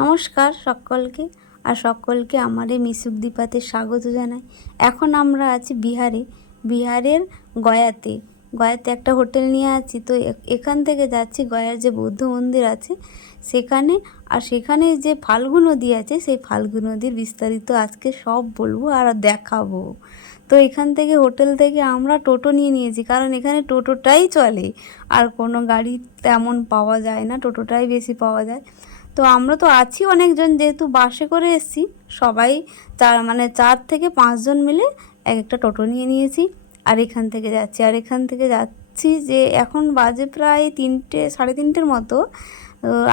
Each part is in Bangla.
নমস্কার সকলকে, আর সকলকে আমার এই মিশুক দীপাতে স্বাগত জানাই। এখন আমরা আছি বিহারের গয়াতে। গয়াতে একটা হোটেল নিয়ে আছি, তো এখান থেকে যাচ্ছি গয়ার যে বৌদ্ধ মন্দির আছে সেখানে। আর সেখানে যে ফাল্গু নদী আছে সেই ফাল্গু নদীর বিস্তারিত আজকে সব বলবো আর দেখাবো। তো এখান থেকে হোটেল থেকে আমরা টোটো নিয়ে নিয়েছি, কারণ এখানে টোটোটাই চলে, আর কোনো গাড়ি তেমন পাওয়া যায় না, টোটোটাই বেশি পাওয়া যায়। তো আমরা তো আছি অনেকজন, যেহেতু বাসে করে এসেছি সবাই, 4 থেকে 5 জন মিলে এক একটা টোটো নিয়ে নিয়েছি। আর এখান থেকে যাচ্ছি যে এখন বাজে প্রায় 3টে, 3:30 মতো।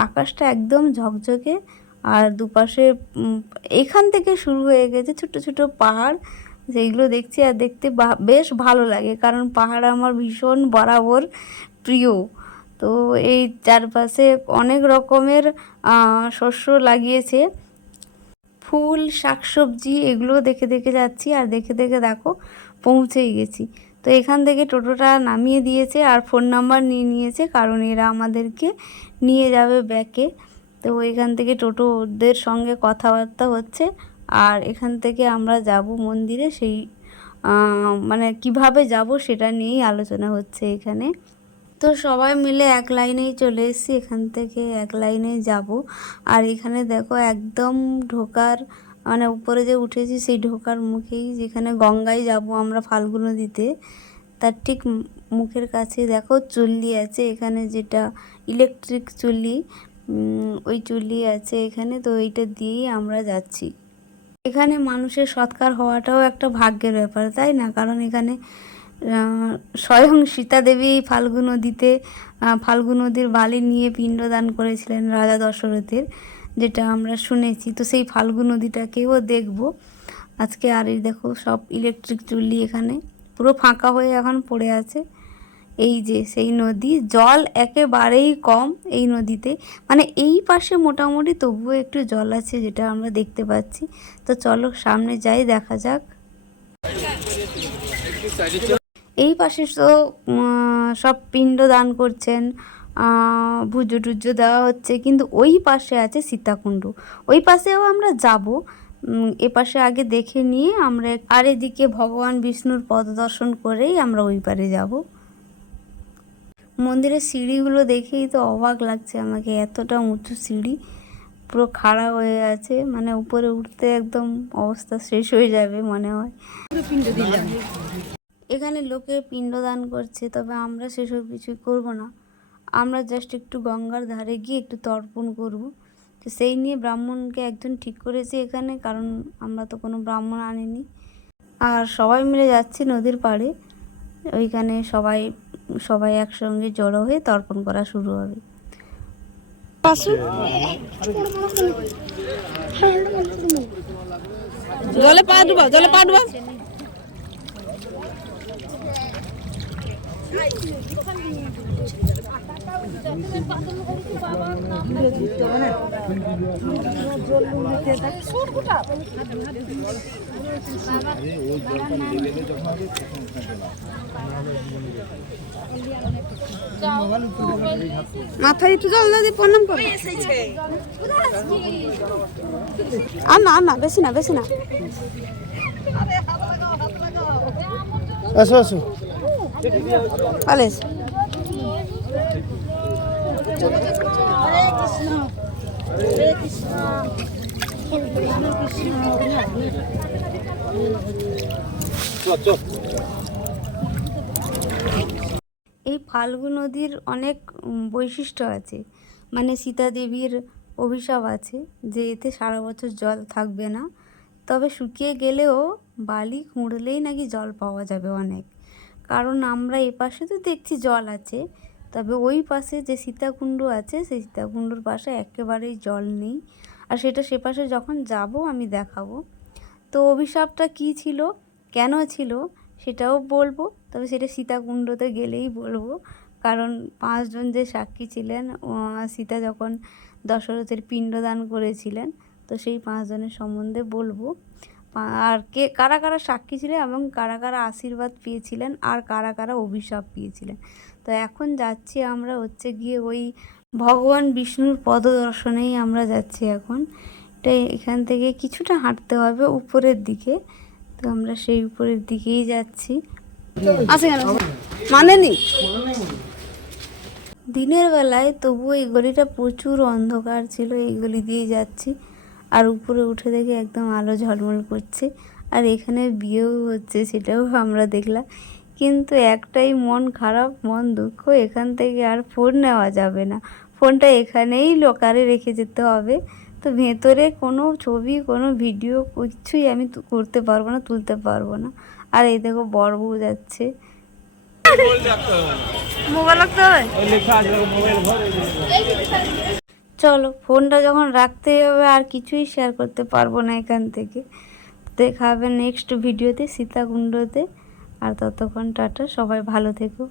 আকাশটা একদম ঝকঝকে, আর দুপাশে এখান থেকে শুরু হয়ে গেছে ছোট ছোট পাহাড়, সেইগুলো দেখছি আর দেখতে বেশ ভালো লাগে, কারণ পাহাড় আমার ভীষণ বরাবর প্রিয়। তো এই চারপাশে অনেক রকমের শস্য লাগিয়েছে, ফুল, শাকসবজি, এগুলো দেখে দেখে যাচ্ছি। আর দেখে দেখে দেখো পৌঁছেই গেছি। তো এখান থেকে টোটোটা নামিয়ে দিয়েছে আর ফোন নাম্বার নিয়ে নিয়েছে, কারণ এরা আমাদেরকে নিয়ে যাবে ব্যাকে। তো এখান থেকে টোটোদের সঙ্গে কথাবার্তা হচ্ছে, আর এখান থেকে আমরা যাব মন্দিরে। সেই কিভাবে যাব সেটা নিয়েই আলোচনা হচ্ছে এখানে। তো সবাই মিলে এক লাইনেই চলে এসেছি, এখান থেকে এক লাইনেই যাব। আর এখানে দেখো একদম ঢোকার উপরে যে উঠেছি সেই ঢোকার মুখেই, যেখানে গঙ্গায় যাব আমরা ফাল্গু নদীতে, তার ঠিক মুখের কাছে দেখো চুল্লি আছে এখানে, যেটা ইলেকট্রিক চুল্লি, ওই চুল্লি আছে এখানে। তো এইটা দিয়েই আমরা যাচ্ছি। এখানে মানুষের সৎকার হওয়াটাও একটা ভাগ্যের ব্যাপার, তাই না? কারণ এখানে স্বয়ং সীতা দেবী ফাল্গু নদীর বালি নিয়ে পিণ্ডদান করেছিলেন রাজা দশরথের, যেটা আমরা শুনেছি। তো সেই ফাল্গু নদীটাকেও দেখব আজকে। আর এই দেখো সব ইলেকট্রিক চুল্লি এখানে পুরো ফাঁকা হয়ে এখন পড়ে আছে। এই যে সেই নদী, জল একেবারেই কম এই নদীতে, এই পাশে মোটামুটি তবুও একটু জল আছে, যেটা আমরা দেখতে পাচ্ছি। তো চলো সামনে যাই, দেখা যাক। এই পাশে তো সব পিণ্ড দান করছেন, ভুজো টুজো দেওয়া হচ্ছে, কিন্তু ওই পাশে আছে সীতাকুণ্ড, ওই পাশেও আমরা যাব। এ পাশে আগে দেখে নিয়ে আমরা, আর এদিকে ভগবান বিষ্ণুর পদ দর্শন করেই আমরা ওই পারে যাব। মন্দিরের সিঁড়িগুলো দেখেই তো অবাক লাগছে আমাকে, এতটা উঁচু সিঁড়ি, পুরো খাড়া হয়ে আছে, উপরে উঠতে একদম অবস্থা শেষ হয়ে যাবে মনে হয়। এখানে লোকে পিণ্ডদান করছে, তবে আমরা সেসব কিছুই করব না। আমরা জাস্ট একটু গঙ্গার ধারে গিয়ে একটু তর্পণ করব। তো সেই নিয়ে ব্রাহ্মণকে একজন ঠিক করেছি এখানে, কারণ আমরা তো কোনো ব্রাহ্মণ আনিনি। আর সবাই মিলে যাচ্ছি নদীর পাড়ে, ওইখানে সবাই একসঙ্গে জড়ো হয়ে তর্পণ করা শুরু হবে। জলে পা ডুবা, মাথায় একটু জল দিয়ে প্রণাম করো। আর না বেশি না আসো আলেস। এই ফাল্গু নদীর অনেক বৈশিষ্ট্য আছে, সীতা দেবীর অভিশাপ আছে যে এতে সারা বছর জল থাকবে না, তবে শুকিয়ে গেলেও বালি খুঁড়লেই নাকি জল পাওয়া যাবে অনেক। কারণ আমরা এপাশে তো দেখছি জল আছে, তবে ওই পাশে যে সীতাকুণ্ড আছে সেই সীতাকুণ্ডর পাশে একেবারেই জল নেই। আর সে পাশে যখন যাব আমি দেখাবো। তো অভিশাপটা কী ছিল, কেন ছিল, সেটাও বলবো, তবে সেটা সীতাকুণ্ডতে গেলেই বলবো। কারণ 5 জন যে সাক্ষী ছিলেন, সীতা যখন দশরথের পিণ্ডদান করেছিলেন, তো সেই 5 জনের সম্বন্ধে বলবো। আর কারা কারা সাক্ষী ছিলেন এবং কারা কারা আশীর্বাদ পেয়েছিলেন আর কারা কারা অভিশাপ পেয়েছিলেন। তো এখন যাচ্ছি আমরা গিয়ে ওই ভগবান বিষ্ণুর পদদর্শনেই আমরা যাচ্ছি এখন। এটা এখান থেকে কিছুটা হাঁটতে হবে উপরের দিকে, তো আমরা সেই উপরের দিকেই যাচ্ছি। আছে কেন মানে নেই দিনের বেলায়, তবুও এই গলিটা প্রচুর অন্ধকার ছিল, এই গলি দিয়েই যাচ্ছি। আর উপরে উঠে দেখে একদম আলো ঝলমল করছে, আর এখানে বিয়েও হচ্ছে সেটাও আমরা দেখলাম। কিন্তু একটাই মন খারাপ, মন দুঃখ, এখান থেকে আর ফোন নেওয়া যাবে না, ফোনটা এখানেই লকারে রেখে যেতে হবে। তো ভেতরে কোনো ছবি কোনো ভিডিও কিছুই আমি করতে পারবো না, তুলতে পারবো না। আর এই দেখো বর বউ যাচ্ছে। মোবাইল রাখতে হবে, চলো ফোনটা যখন রাখতেই হবে আর কিছুই শেয়ার করতে পারবো না এখান থেকে। দেখা হবে নেক্সট ভিডিওতে সীতাকুণ্ডতে। আর ততক্ষণ টাটা, সবাই ভালো থেকো।